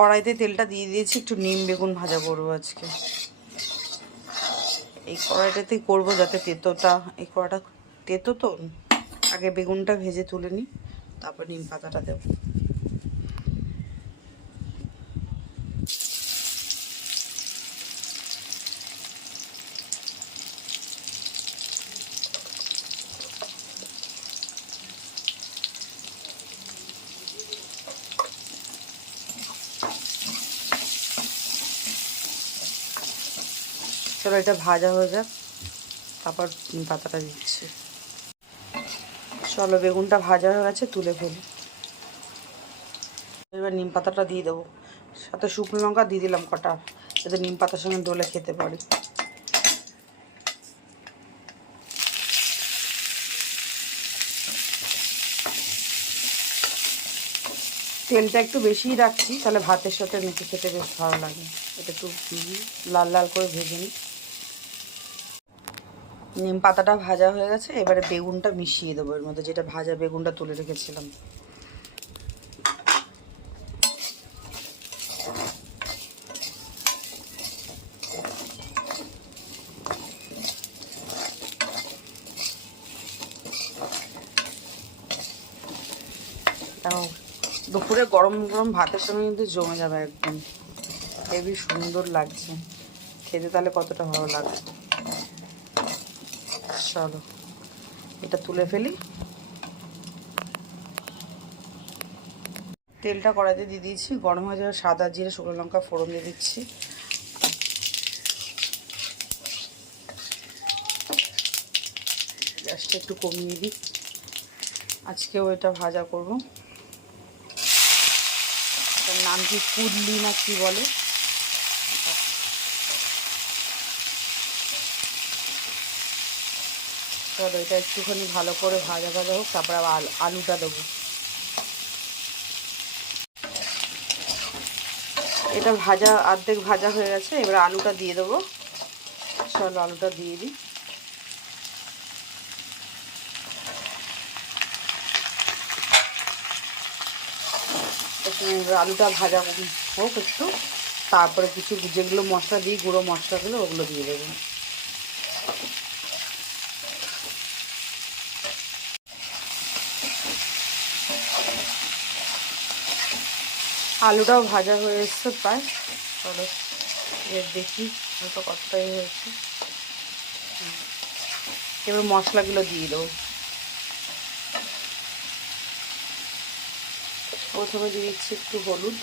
কড়াইতে তেলটা দিয়ে দিয়েছি, একটু নিম বেগুন ভাজা করবো আজকে। এই কড়াইটাতেই করবো যাতে তেতোটা, এই কড়াটা তেতো তো, আগে বেগুনটা ভেজে তুলে নিই, তারপর নিম পাতাটা দেবো। চলো এটা ভাজা হয়ে যাক, তারপর নিম পাতাটা দিচ্ছি। চলো বেগুনটা ভাজা হয়ে গেছে, তুলে ফেলি। এবার নিম পাতাটা দিয়ে দেবো, সাথে শুকনো লঙ্কা দিয়ে দিলাম কটা, যাতে নিম পাতার সঙ্গে ডলে খেতে পারি। তেলটা একটু বেশিই রাখছি, তাহলে ভাতের সাথে মেখে খেতে বেশ ভালো লাগে। এটা একটু লাল লাল করে ভেজে নিই। নিম পাতাটা ভাজা হয়ে গেছে, এবারে বেগুনটা মিশিয়ে দেবো এর মধ্যে, যেটা ভাজা বেগুনটা তুলে রেখেছিলাম। দুপুরে গরম গরম ভাতের সঙ্গে কিন্তু জমে যাবে একদম, হেবি সুন্দর লাগছে খেতে, তাহলে কতটা ভালো লাগবে। চলো এটা তুলে ফেলি। তেলটা কড়াইতে দিয়ে দিয়েছি, গরম হয়ে যাবে, সাদা জিরে শুকনো লঙ্কা ফোড়ন দিয়ে দিচ্ছি। গ্যাসটা একটু কমিয়ে দিই, আজকেও এটা ভাজা করবো। তার নাম কি কুদলি না কি বলে। চলো এটা একটুখানি ভালো করে ভাজা ভাজা হোক, তারপর আবার আলুটা দেবো। এটা ভাজা অর্ধেক ভাজা হয়ে গেছে, এবার আলুটা দিয়ে দেবো। চলো আলুটা দিয়ে দিই। এবার আলুটা ভাজা হোক একটু, তারপরে কিছু যেগুলো মশলা দিই, গুঁড়ো মশলাগুলো ওগুলো দিয়ে দেবো। আলুটাও ভাজা হয়ে এসছে প্রায়। চলো এর দেখি আলুটা কতটাই হয়েছে। এবার মশলাগুলো দিয়ে দেবো। প্রথমে দিয়ে দিচ্ছি একটু হলুদ,